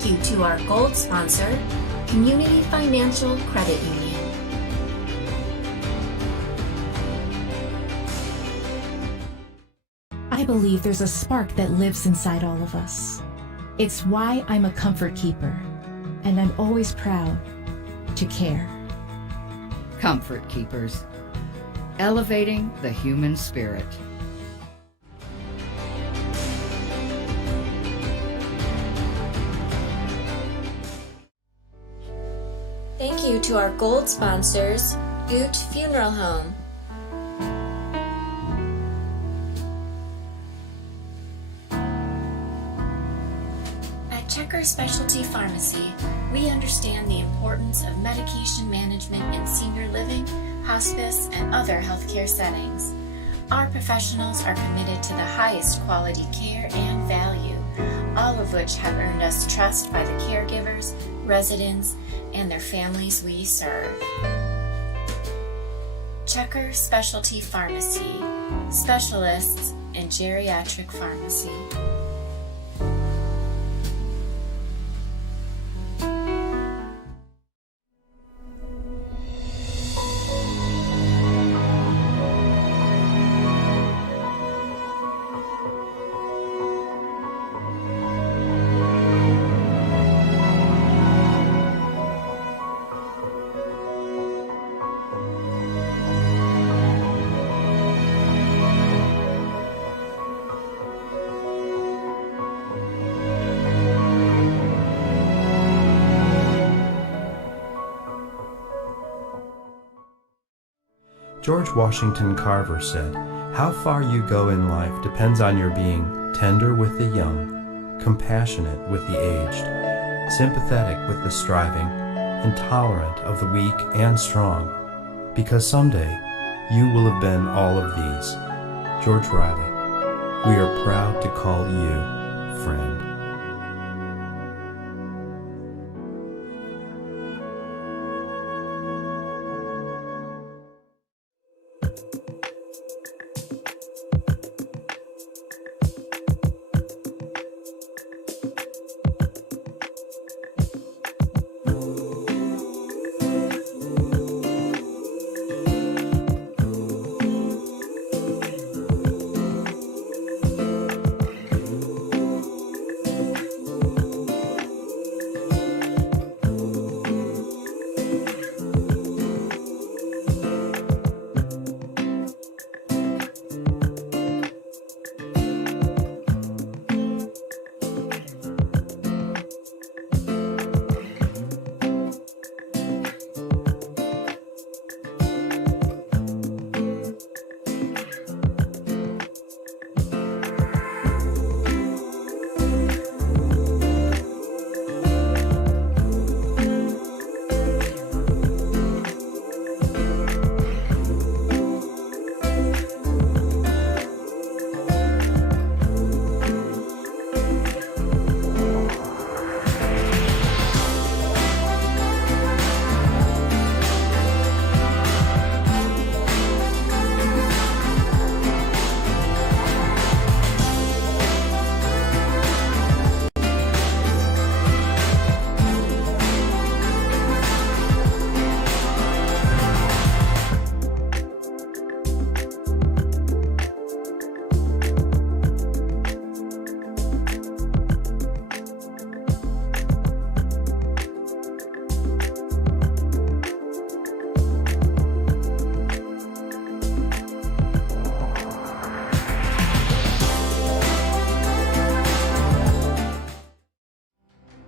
Thank you to our gold sponsor, Community Financial Credit Union. I believe there's a spark that lives inside all of us. It's why I'm a comfort keeper, and I'm always proud to care. Comfort Keepers, elevating the human spirit. Thank you to our gold sponsors, Ute Funeral Home. At Checker Specialty Pharmacy, we understand the importance of medication management in senior living, hospice, and other healthcare settings. Our professionals are committed to the highest quality care and value, all of which have earned us trust by the caregivers, residents, and their families we serve. Checker Specialty Pharmacy, specialists in geriatric pharmacy. George Washington Carver said, "How far you go in life depends on your being tender with the young, compassionate with the aged, sympathetic with the striving, and tolerant of the weak and strong, because someday you will have been all of these." George Riley. We are proud to call you friend.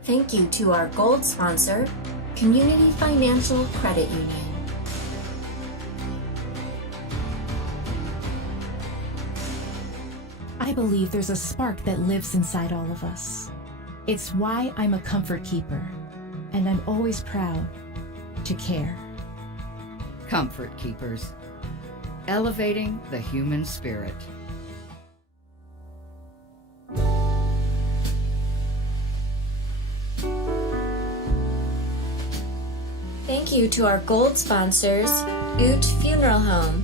Thank you to our gold sponsor, Community Financial Credit Union. I believe there's a spark that lives inside all of us. It's why I'm a comfort keeper, and I'm always proud to care. Comfort Keepers, elevating the human spirit. Thank you to our gold sponsors, Ute Funeral Home.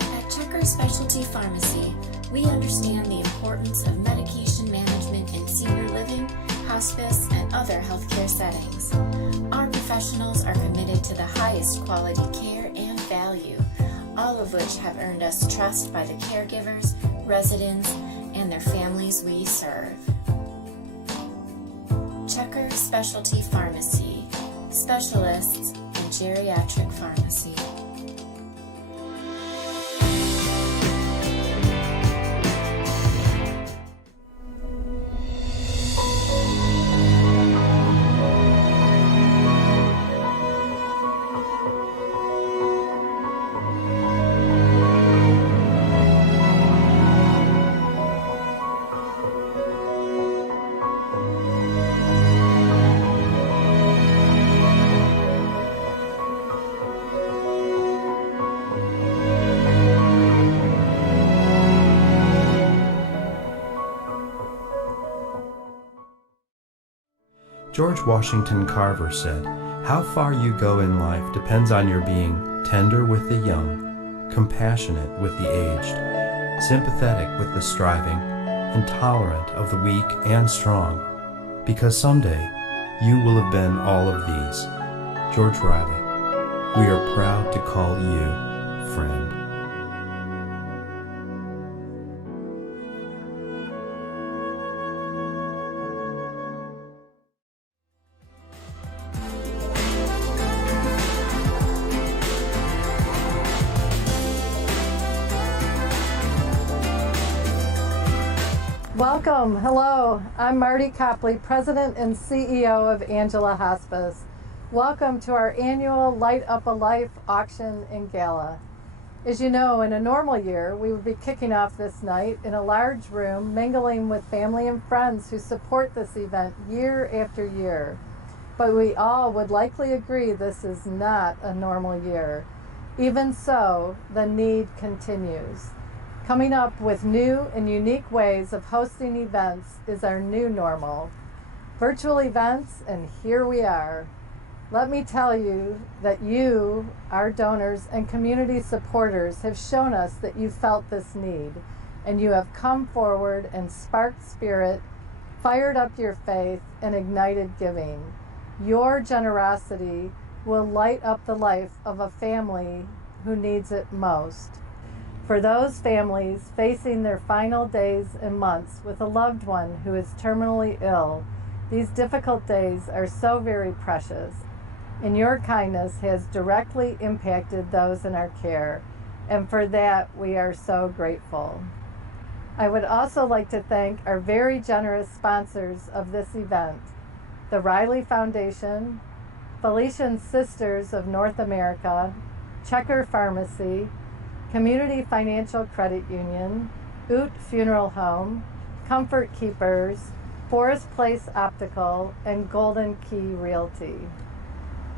At Checker Checker Specialty Pharmacy, we understand the importance of medication management in senior living, hospice, and other healthcare settings. Our professionals are committed to the highest quality care and value, all of which have earned us trust by the caregivers, residents, and their families we serve. Checker Specialty Pharmacy, specialists in geriatric pharmacy. George Washington Carver said, "How far you go in life depends on your being tender with the young, compassionate with the aged, sympathetic with the striving, and tolerant of the weak and strong, because someday you will have been all of these." George Riley, we are proud to call you friend. Welcome. Hello. I'm Marty Coplai, President and CEO of Angela Hospice. Welcome to our annual Light Up a Life auction and gala. As you know, in a normal year, we would be kicking off this night in a large room, mingling with family and friends who support this event year after year. But we all would likely agree this is not a normal year. Even so, the need continues. Coming up with new and unique ways of hosting events is our new normal. Virtual events, and here we are. Let me tell you that you, our donors and community supporters, have shown us that you felt this need, and you have come forward and sparked spirit, fired up your faith, and ignited giving. Your generosity will light up the life of a family who needs it most. For those families facing their final days and months with a loved one who is terminally ill, these difficult days are so very precious, and your kindness has directly impacted those in our care, and for that we are so grateful. I would also like to thank our very generous sponsors of this event, the Riley Foundation, Felician Sisters of North America, Checker Pharmacy, Community Financial Credit Union, Oot Funeral Home, Comfort Keepers, Forest Place Optical, and Golden Key Realty.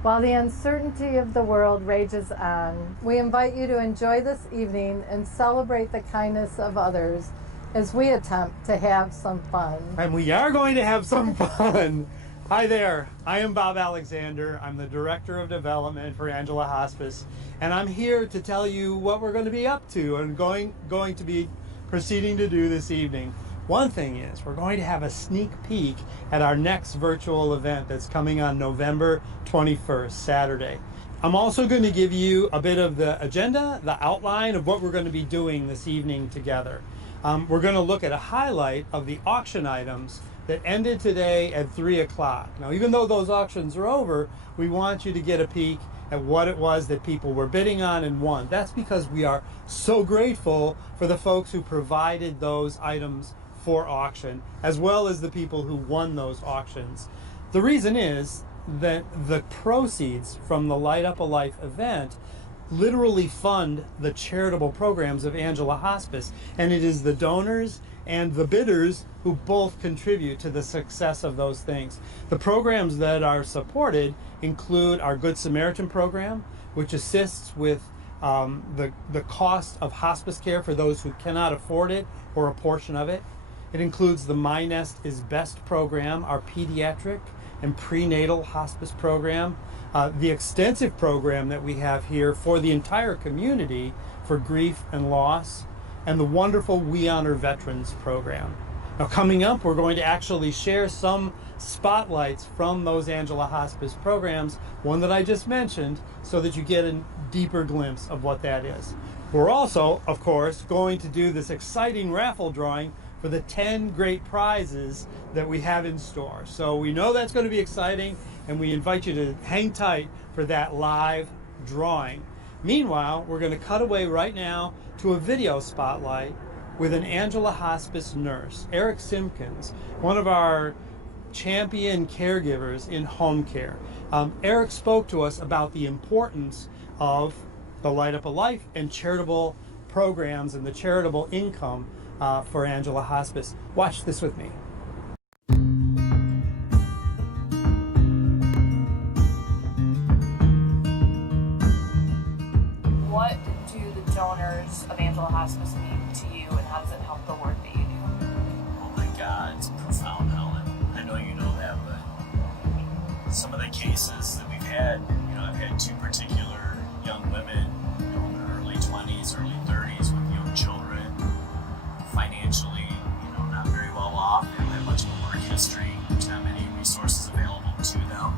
While the uncertainty of the world rages on, we invite you to enjoy this evening and celebrate the kindness of others as we attempt to have some fun. And we are going to have some fun. Hi there, I am Bob Alexander. I'm the Director of Development for Angela Hospice, and I'm here to tell you what we're going to be up to and going to be proceeding to do this evening. One thing is, we're going to have a sneak peek at our next virtual event that's coming on November 21st, Saturday. I'm also going to give you a bit of the agenda, the outline of what we're going to be doing this evening together. We're going to look at a highlight of the auction items that ended today at 3 o'clock. Now, even though those auctions are over, we want you to get a peek at what it was that people were bidding on and won. That's because we are so grateful for the folks who provided those items for auction, as well as the people who won those auctions. The reason is that the proceeds from the Light Up a Life event literally fund the charitable programs of Angela Hospice, and it is the donors and the bidders who both contribute to the success of those things. The programs that are supported include our Good Samaritan program, which assists with the cost of hospice care for those who cannot afford it or a portion of it. It includes the My Nest is Best program, our pediatric and prenatal hospice program, the extensive program that we have here for the entire community for grief and loss, and the wonderful We Honor Veterans program. Now, coming up, we're going to actually share some spotlights from those Angela Hospice programs, one that I just mentioned, so that you get a deeper glimpse of what that is. We're also, of course, going to do this exciting raffle drawing for the 10 great prizes that we have in store. So we know that's going to be exciting, and we invite you to hang tight for that live drawing. Meanwhile, we're going to cut away right now to a video spotlight with an Angela Hospice nurse, Eric Simpkins, one of our champion caregivers in home care. Eric spoke to us about the importance of the Light Up a Life and charitable programs and the charitable income for Angela Hospice. Watch this with me. What do the donors of Angela Hospice mean to you, and how does it help the work that you do? Oh my God, it's profound, Helen. I know you know that, but some of the cases that we've had, I've had two particular young women, in their early 20s, early 30s with young children, financially, not very well off. They don't have much of a work history. There's not many resources available to them.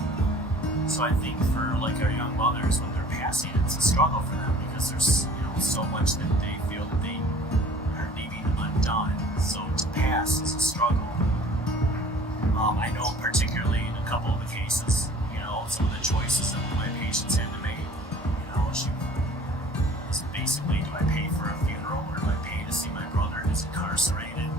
So I think for like our young mothers, when they're passing, it's a struggle for them because there's so much that they feel that they are leaving undone. So to pass is a struggle. I know particularly in a couple of the cases, some of the choices that my patients had to make. She was basically, do I pay for a funeral or do I pay to see my brother who's incarcerated?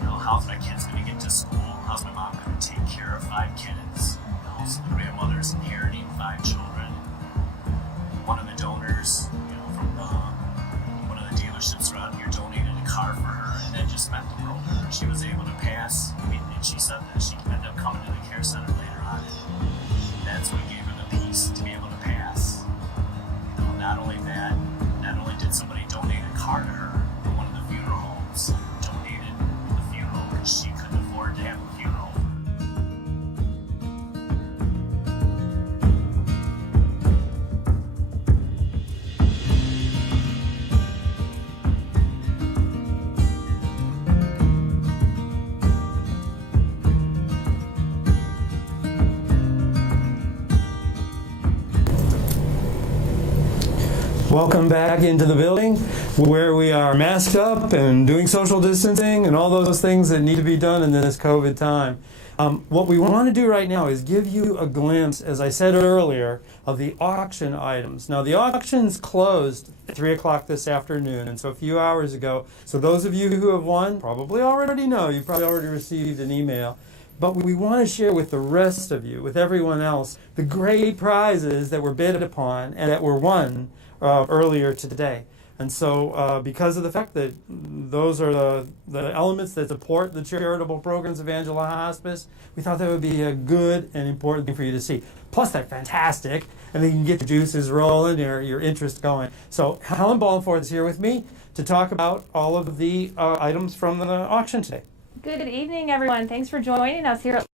How's my kids going to get to school? How's my mom going to take care of 5 kids? So the grandmother's inheriting 5 children. One of the donors, from one of the dealerships around here donated a car for her, and that just meant the world to her. She was able to pass. And she said that she ended up coming to the care center later on. And that's what gave her the peace to be able to pass. Not only that, not only did somebody donate a car to her, but one of the funeral homes donated the funeral because she couldn't afford to have a funeral. Welcome back into the building where we are masked up and doing social distancing and all those things that need to be done in this COVID time. What we want to do right now is give you a glimpse, as I said earlier, of the auction items. Now, the auction's closed at 3 o'clock this afternoon, and so a few hours ago. So those of you who have won probably already know. You've probably already received an email. But we want to share with the rest of you, with everyone else, the great prizes that were bid upon and that were won earlier today. And so because of the fact that those are the elements that support the charitable programs of Angela Hospice, we thought that would be a good and important thing for you to see. Plus, they're fantastic, and then you can get your juices rolling, your interest going. So Helen Ballenforth is here with me to talk about all of the items from the auction today. Good evening, everyone. Thanks for joining us here at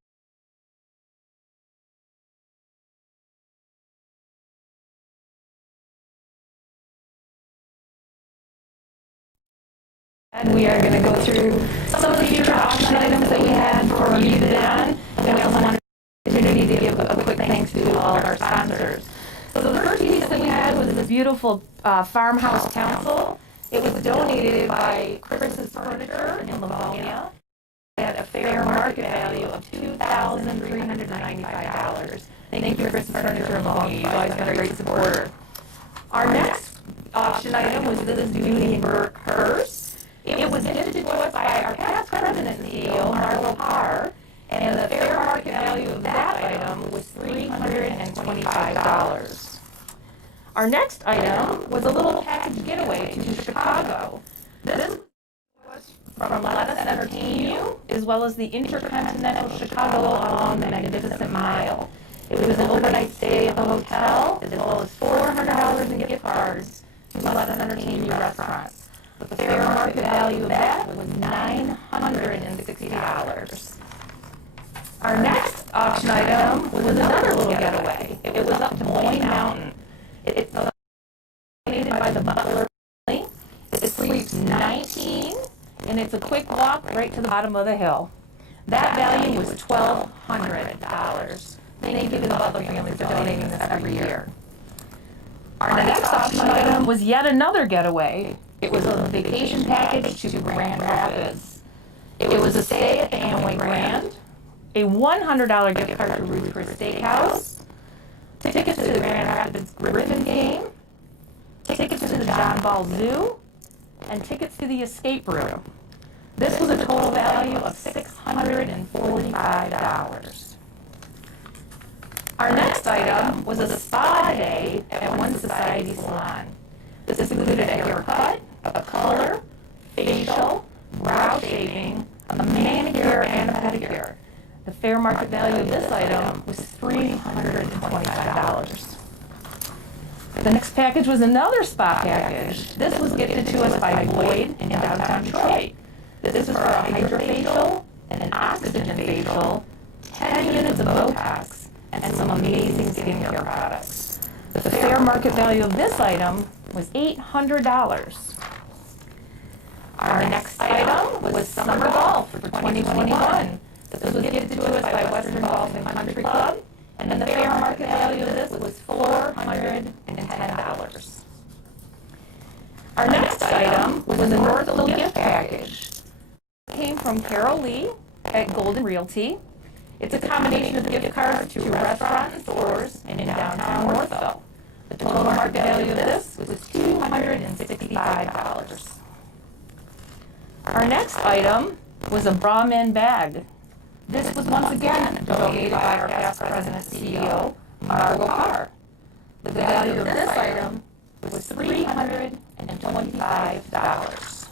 and we are going to go through some of the future auction items that we had for you to bid on. And we also want to opportunity to give a quick thanks to all of our sponsors. So the first piece that we had was this beautiful farmhouse console. It was donated by Chris's Furniture in Livonia at a fair market value of $2,395. Thank you, Chris's Furniture in Livonia. You've always been a great supporter. Our next auction item was this Duty purse. It was gifted to us by our past president and CEO, Marlo Parr, and the fair market value of that item was $325. Our next item was a little package getaway to Chicago. This was from Let Us Entertain You, as well as the Intercontinental Chicago along the Magnificent Mile. It was an overnight stay at the hotel, as well as $400 in gift cards to Let Us Entertain You restaurants. The fair market value of that was $960. Our next auction item was another little getaway. It was up to Moyne Mountain. It's donated by the Butler a quick walk right to the bottom of the hill. That value was $1,200. Thank you to the Butler family for donating this every year. Our next auction item was yet another getaway. It was a vacation package to Grand Rapids. It was a stay at the Amway Grand, a $100 gift card to Ruth Chris Steakhouse, tickets to the Grand Rapids Griffin game, tickets to the John Ball Zoo, and tickets to the escape room. This was a total value of $645. Our next item was a spa day at One Society Salon. This included a haircut, a color, facial, brow shaving, a manicure, and a pedicure. The fair market value of this item was $325. The next package was another spa package. This was gifted to us by Boyd in downtown Detroit. This was for a hydrofacial, an oxygen facial, 10 units of Botox, and some amazing skincare products. The fair market value of this item was $800. Our next item was summer golf for 2021. This was gifted to us by Western Golf and Country Club, and the fair market value of this was $410. Our next item was a Northville gift package. It came from Carol Lee at Golden Realty. It's a combination of gift cards to restaurants and stores in downtown Northville. The total market value of this was $265. Our next item was a Brahmin bag. This was once again donated by our past president CEO, Margot Carr. The value of this item was $325.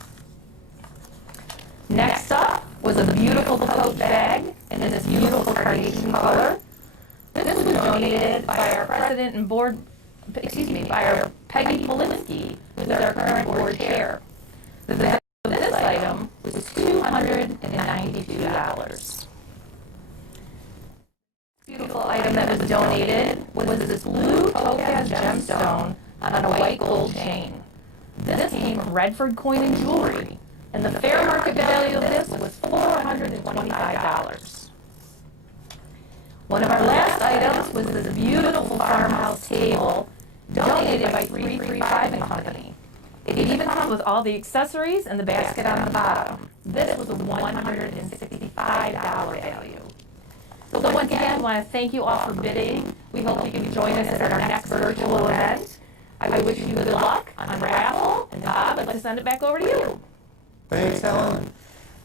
Next up was a beautiful tote bag in this beautiful carnation color. This was donated by our president and board, by our Peggy Polinsky, who's our current board chair. The value of this item was $292. Beautiful item that was donated was this blue topaz gemstone on a white gold chain. This came from Redford Coin and Jewelry, and the fair market value of this was $425. One of our last items was this beautiful farmhouse table donated by 335 and Company. It even comes with all the accessories and the basket on the bottom. This was a $165 value. So once again, we want to thank you all for bidding. We hope you can join us at our next virtual event. I wish you good luck on Raffle, and Bob, I'd like to send it back over to you. Thanks, Helen.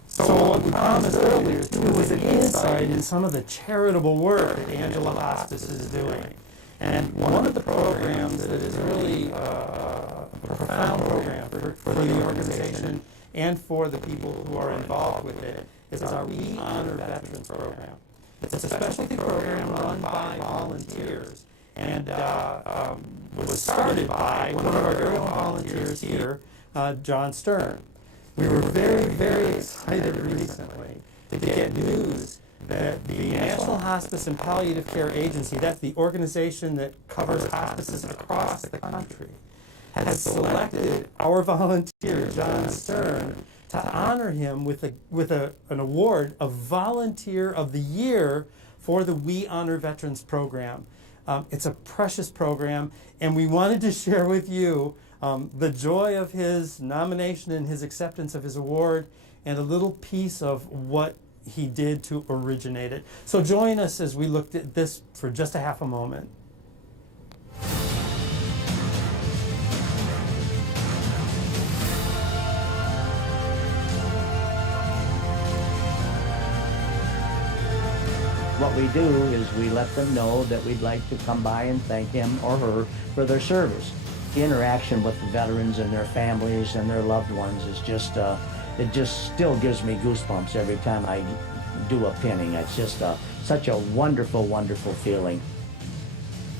So what we promised earlier too was an insight in some of the charitable work that Angela Hospice is doing. And one of the programs that is really a profound program for the organization and for the people who are involved with it is our We Honor Veterans program. It's a specialty program run by volunteers and was started by one of our very own volunteers here, John Stern. We were very, very excited recently to get news that the National Hospice and Palliative Care Agency, that's the organization that covers hospices across the country, has selected our volunteer, John Stern, to honor him with an award of Volunteer of the Year for the We Honor Veterans program. It's a precious program, and we wanted to share with you the joy of his nomination and his acceptance of his award, and a little piece of what he did to originate it. So join us as we looked at this for just a half a moment. What we do is we let them know that we'd like to come by and thank him or her for their service. The interaction with the veterans and their families and their loved ones is just, it just still gives me goosebumps every time I do a pinning. It's just such a wonderful, wonderful feeling.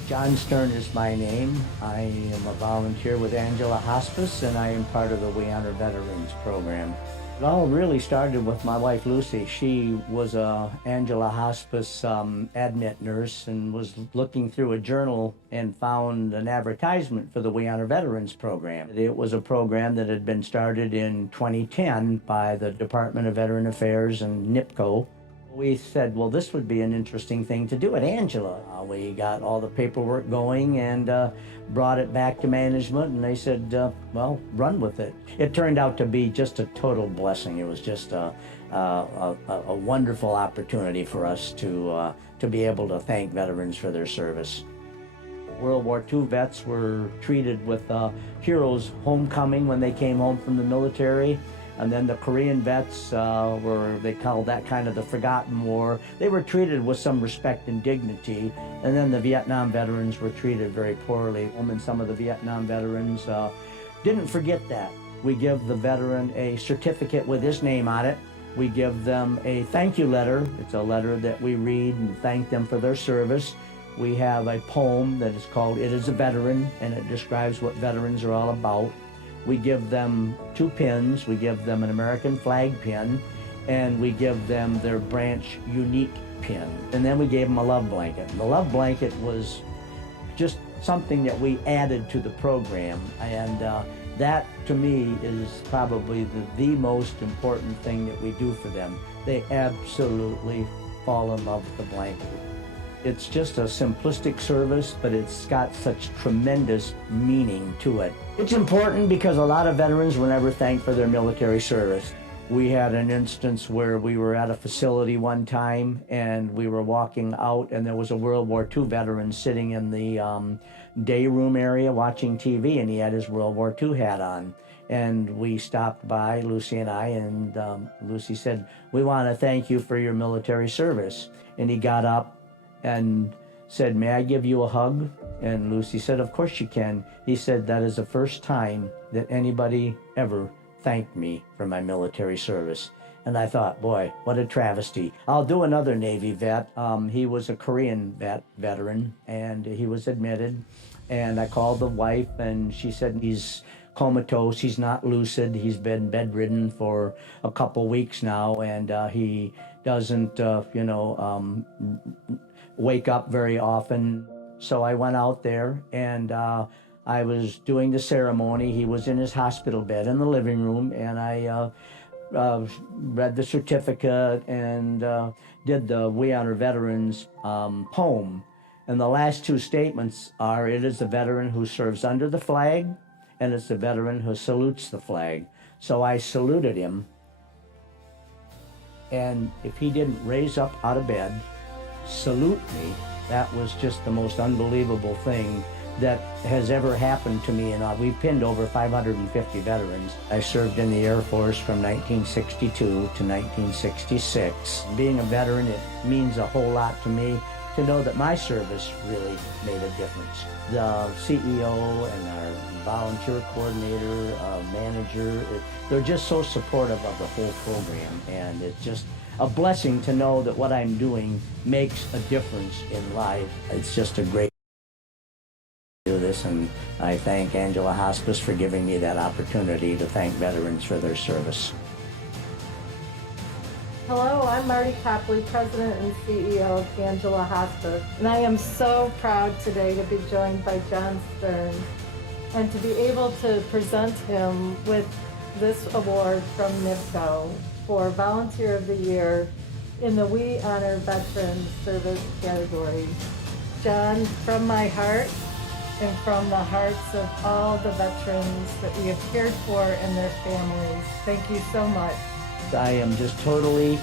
John Stern is my name. I am a volunteer with Angela Hospice, and I am part of the We Honor Veterans program. It all really started with my wife Lucy. She was a Angela Hospice admit nurse and was looking through a journal and found an advertisement for the We Honor Veterans program. It was a program that had been started in 2010 by the Department of Veteran Affairs and NIPCO. We said, well, this would be an interesting thing to do at Angela. We got all the paperwork going and brought it back to management, and they said, well, run with it. It turned out to be just a total blessing. It was just a wonderful opportunity for us to be able to thank veterans for their service. World War II vets were treated with Heroes Homecoming when they came home from the military. And then the Korean vets they called that kind of the Forgotten War. They were treated with some respect and dignity. And then the Vietnam veterans were treated very poorly. And some of the Vietnam veterans didn't forget that. We give the veteran a certificate with his name on it. We give them a thank you letter. It's a letter that we read and thank them for their service. We have a poem that is called It Is a Veteran, and it describes what veterans are all about. We give them 2 pins. We give them an American flag pin, and we give them their branch unique pin. And then we gave them a love blanket. The love blanket was just something that we added to the program, and that to me is probably the most important thing that we do for them. They absolutely fall in love with the blanket. It's just a simplistic service, but it's got such tremendous meaning to it. It's important because a lot of veterans were never thanked for their military service. We had an instance where we were at a facility one time and we were walking out and there was a World War II veteran sitting in the day room area watching TV, and he had his World War II hat on. And we stopped by, Lucy and I, and Lucy said, "We want to thank you for your military service." And he got up and said, "May I give you a hug?" And Lucy said, "Of course you can." He said, "That is the first time that anybody ever thanked me for my military service." And I thought, boy, what a travesty. I'll do another Navy vet. He was a Korean veteran, and he was admitted. And I called the wife, and she said he's comatose, he's not lucid, he's been bedridden for a couple weeks now, and he doesn't, wake up very often. So I went out there and I was doing the ceremony. He was in his hospital bed in the living room, and I read the certificate and did the We Honor Veterans poem. And the last 2 statements are, "It is the veteran who serves under the flag, and it's the veteran who salutes the flag." So I saluted him, and if he didn't raise up out of bed, salute me, that was just the most unbelievable thing that has ever happened to me. And we've pinned over 550 veterans. I served in the Air Force from 1962 to 1966. Being a veteran, it means a whole lot to me to know that my service really made a difference. The CEO and our volunteer coordinator, manager, they're just so supportive of the whole program, and it's just a blessing to know that what I'm doing makes a difference in life. It's just a great do this, and I thank Angela Hospice for giving me that opportunity to thank veterans for their service. Hello, I'm Marty Copley, President and CEO of Angela Hospice, and I am so proud today to be joined by John Stern and to be able to present him with this award from NIPCO for Volunteer of the Year in the We Honor Veterans Service category. John, from my heart and from the hearts of all the veterans that we have cared for and their families, thank you so much. I am just totally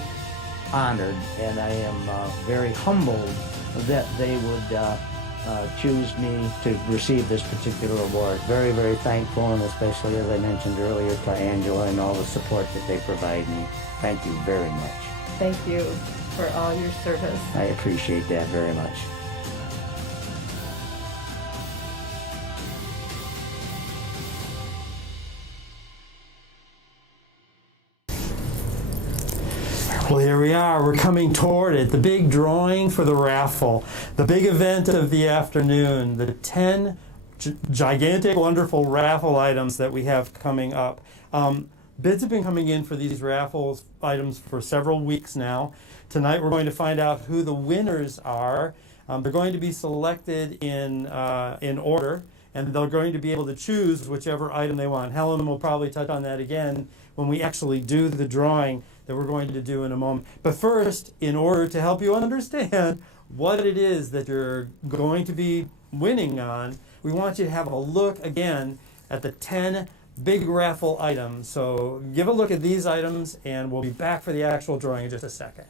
honored, and I am very humbled that they would choose me to receive this particular award. Very, very thankful, and especially, as I mentioned earlier, to Angela and all the support that they provide me. Thank you very much. Thank you for all your service. I appreciate that very much. Well, here we are. We're coming toward it. The big drawing for the raffle. The big event of the afternoon. The 10 gigantic, wonderful raffle items that we have coming up. Bids have been coming in for these raffle items for several weeks now. Tonight we're going to find out who the winners are. They're going to be selected in order, and they're going to be able to choose whichever item they want. Helen will probably touch on that again when we actually do the drawing that we're going to do in a moment. But first, in order to help you understand what it is that you're going to be winning on, we want you to have a look again at the 10 big raffle items. So give a look at these items, and we'll be back for the actual drawing in just a second.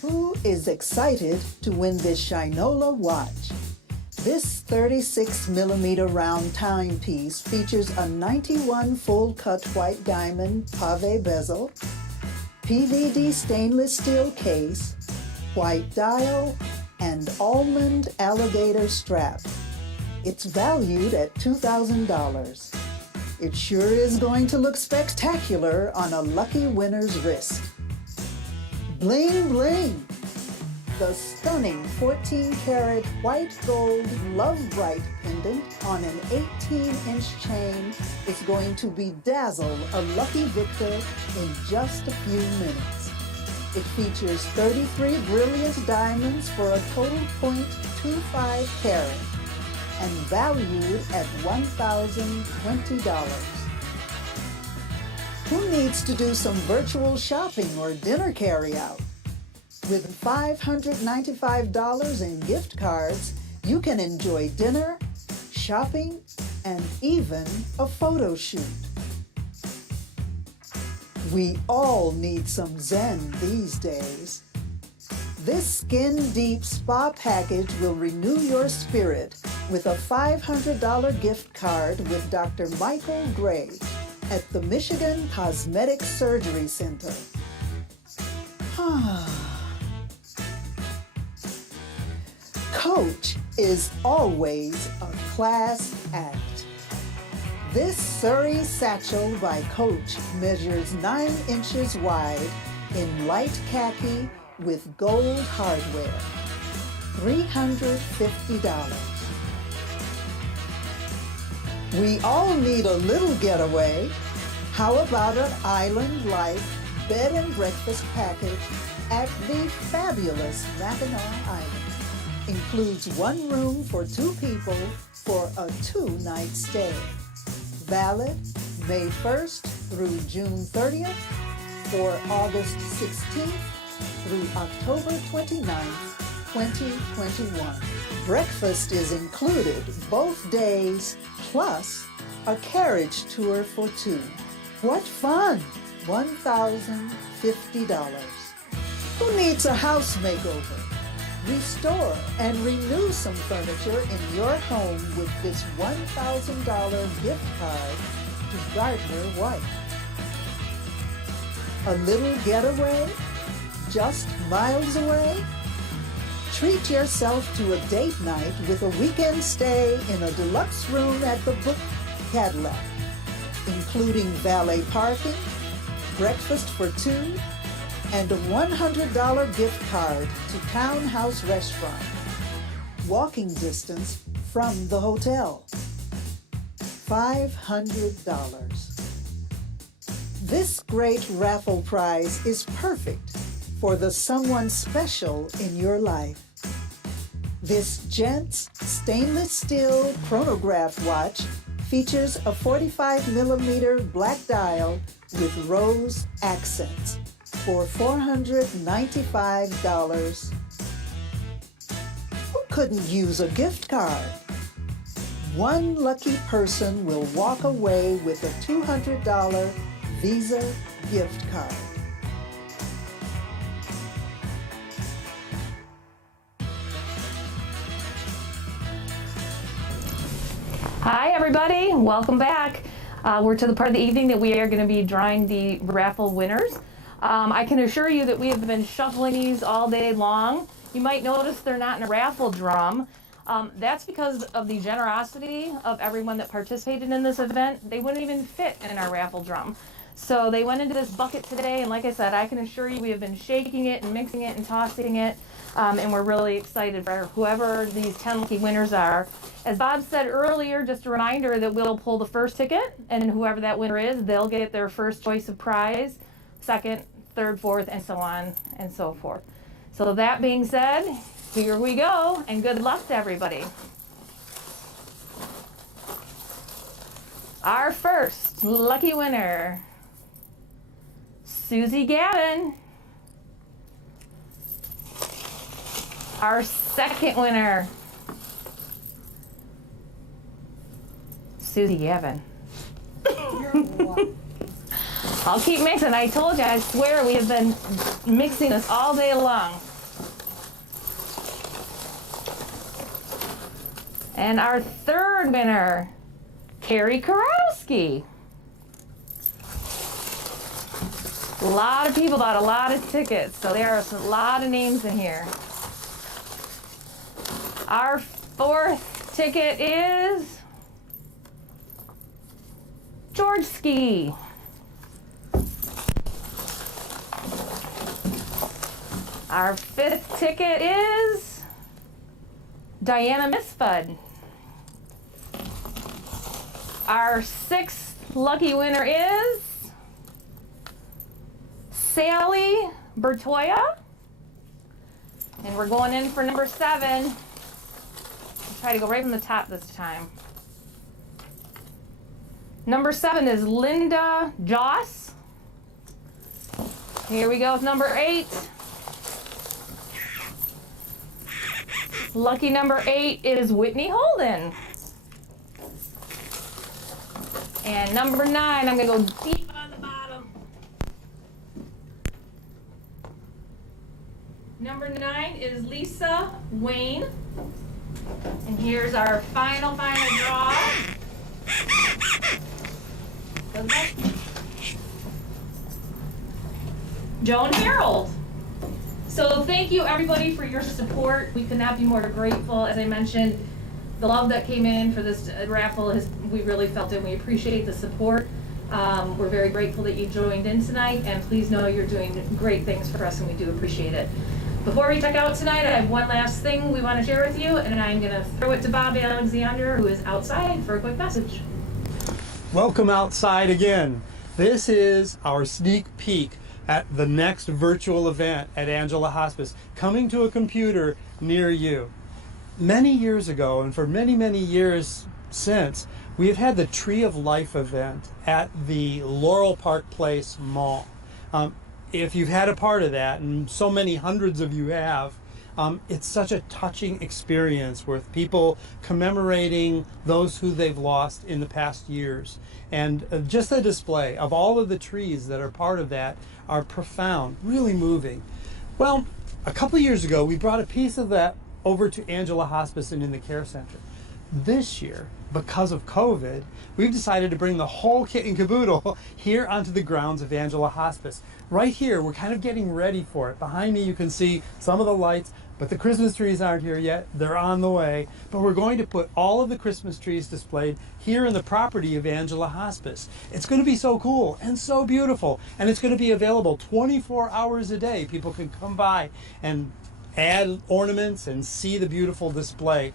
Who is excited to win this Shinola watch? This 36mm round timepiece features a 91 full-cut white diamond pave bezel, PVD stainless steel case, white dial, and almond alligator strap. It's valued at $2,000. It sure is going to look spectacular on a lucky winner's wrist. Bling bling! The stunning 14-karat white gold Love Bright pendant on an 18-inch chain is going to bedazzle a lucky victor in just a few minutes. It features 33 brilliant diamonds for a total .25 carat and valued at $1,020. Who needs to do some virtual shopping or dinner carry-out? With $595 in gift cards, you can enjoy dinner, shopping, and even a photo shoot. We all need some zen these days. This Skin Deep Spa package will renew your spirit with a $500 gift card with Dr. Michael Gray at the Michigan Cosmetic Surgery Center. Coach is always a class act. This Surrey satchel by Coach measures 9 inches wide in light khaki with gold hardware. $350. We all need a little getaway. How about an Island Life bed and breakfast package at the fabulous Mackinac Island? Includes 1 room for 2 people for a 2-night stay. Valid May 1st through June 30th, or August 16th through October 29th, 2021. Breakfast is included both days, plus a carriage tour for 2. What fun! $1,050. Who needs a house makeover? Restore and renew some furniture in your home with this $1,000 gift card to Gardner White. A little getaway? Just miles away? Treat yourself to a date night with a weekend stay in a deluxe room at the Book Cadillac, including valet parking, breakfast for 2, and a $100 gift card to Townhouse Restaurant, walking distance from the hotel. $500. This great raffle prize is perfect for the someone special in your life. This Gents stainless steel chronograph watch features a 45mm black dial with rose accents for $495. Who couldn't use a gift card? One lucky person will walk away with a $200 Visa gift card. Hi everybody, welcome back. We're to the part of the evening that we are going to be drawing the raffle winners. I can assure you that we have been shuffling these all day long. You might notice they're not in a raffle drum. That's because of the generosity of everyone that participated in this event. They wouldn't even fit in our raffle drum. So they went into this bucket today, and like I said, I can assure you we have been shaking it and mixing it and tossing it And we're really excited for whoever these 10 lucky winners are. As Bob said earlier, just a reminder that we'll pull the first ticket, and whoever that winner is, they'll get their first choice of prize, second, third, fourth, and so on and so forth. So that being said, here we go, and good luck to everybody. Our first lucky winner, Susie Gavin. Our second winner, Susie Gavin. I'll keep mixing. I told you, I swear we have been mixing this all day long. And our third winner, Carrie Karowski. A lot of people bought a lot of tickets, so there are a lot of names in here. Our fourth ticket is George Ski. Our fifth ticket is Diana Misfud. Our sixth lucky winner is Sally Bertoya. And we're going in for number 7. I'll try to go right from the top this time. Number 7 is Linda Joss. Here we go with number 8. Lucky number 8 is Whitney Holden. And number 9, I'm going to go deep on the bottom. Number 9 is Lisa Wayne. And here's our final draw. Joan Harold. So thank you everybody for your support. We could not be more grateful. As I mentioned, the love that came in for this raffle, we really felt it. We appreciate the support. We're very grateful that you joined in tonight, and please know you're doing great things for us, and we do appreciate it. Before we check out tonight, I have one last thing we want to share with you, and I'm going to throw it to Bob Alexander, who is outside, for a quick message. Welcome outside again. This is our sneak peek at the next virtual event at Angela Hospice, coming to a computer near you. Many years ago, and for many, many years since, we have had the Tree of Life event at the Laurel Park Place Mall. If you've had a part of that, and so many hundreds of you have, it's such a touching experience with people commemorating those who they've lost in the past years. And just the display of all of the trees that are part of that are profound, really moving. Well, a couple of years ago, we brought a piece of that over to Angela Hospice and in the Care Center. This year, because of COVID, we've decided to bring the whole kit and caboodle here onto the grounds of Angela Hospice. Right here, we're kind of getting ready for it. Behind me, you can see some of the lights, but the Christmas trees aren't here yet. They're on the way. But we're going to put all of the Christmas trees displayed here in the property of Angela Hospice. It's going to be so cool and so beautiful, and it's going to be available 24 hours a day. People can come by and add ornaments and see the beautiful display.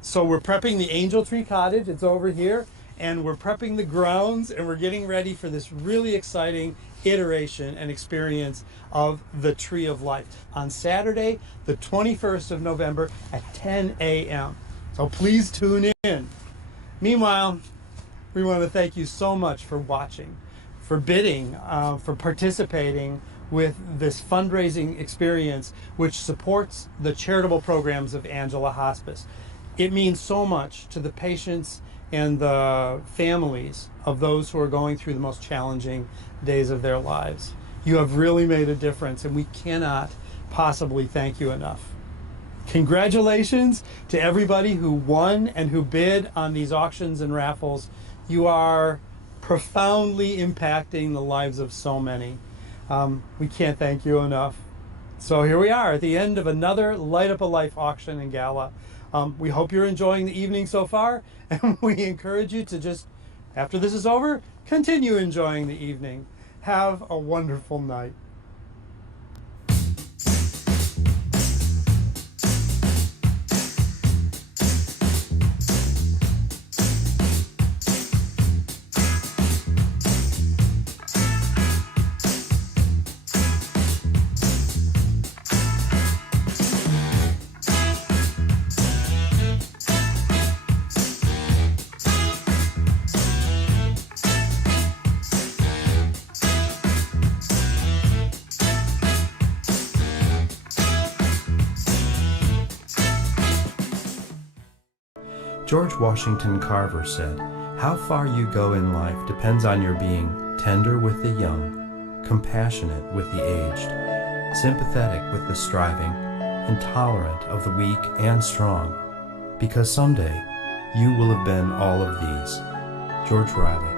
So we're prepping the Angel Tree Cottage. It's over here. And we're prepping the grounds, and we're getting ready for this really exciting iteration and experience of the Tree of Life on Saturday, the 21st of November at 10 a.m. So please tune in. Meanwhile, we want to thank you so much for watching, for bidding, for participating with this fundraising experience, which supports the charitable programs of Angela Hospice. It means so much to the patients and the families of those who are going through the most challenging days of their lives. You have really made a difference, and we cannot possibly thank you enough. Congratulations to everybody who won and who bid on these auctions and raffles. You are profoundly impacting the lives of so many. We can't thank you enough. So here we are at the end of another Light Up a Life auction and gala. We hope you're enjoying the evening so far, and we encourage you to just, after this is over, continue enjoying the evening. Have a wonderful night. George Washington Carver said, "How far you go in life depends on your being tender with the young, compassionate with the aged, sympathetic with the striving, and tolerant of the weak and strong, because someday you will have been all of these." George Riley.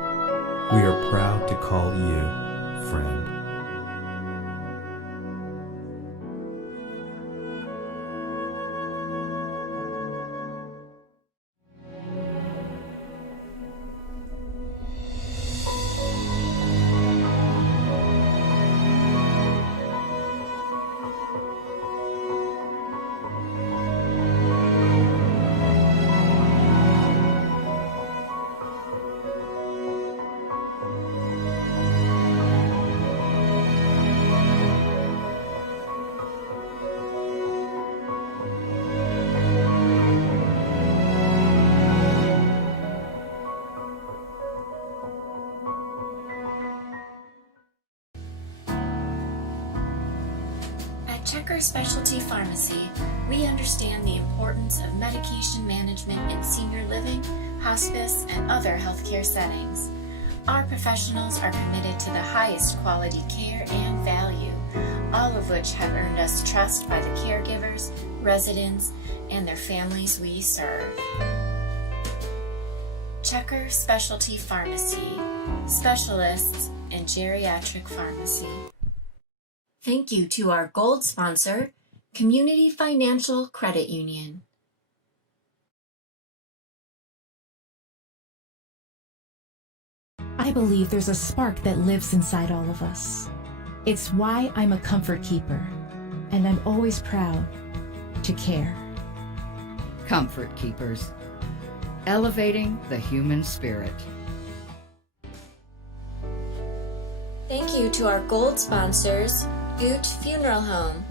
We are proud to call you friend. At Checker Specialty Pharmacy, we understand the importance of medication management in senior living, hospice, and other healthcare settings. Our professionals are committed to the highest quality care and value, all of which have earned us trust by the caregivers, residents, and their families we serve. Checker Specialty Pharmacy, specialists in geriatric pharmacy. Thank you to our gold sponsor, Community Financial Credit Union. I believe there's a spark that lives inside all of us. It's why I'm a comfort keeper, and I'm always proud to care. Comfort Keepers. Elevating the human spirit. Thank you to our gold sponsors, Ute Funeral Home,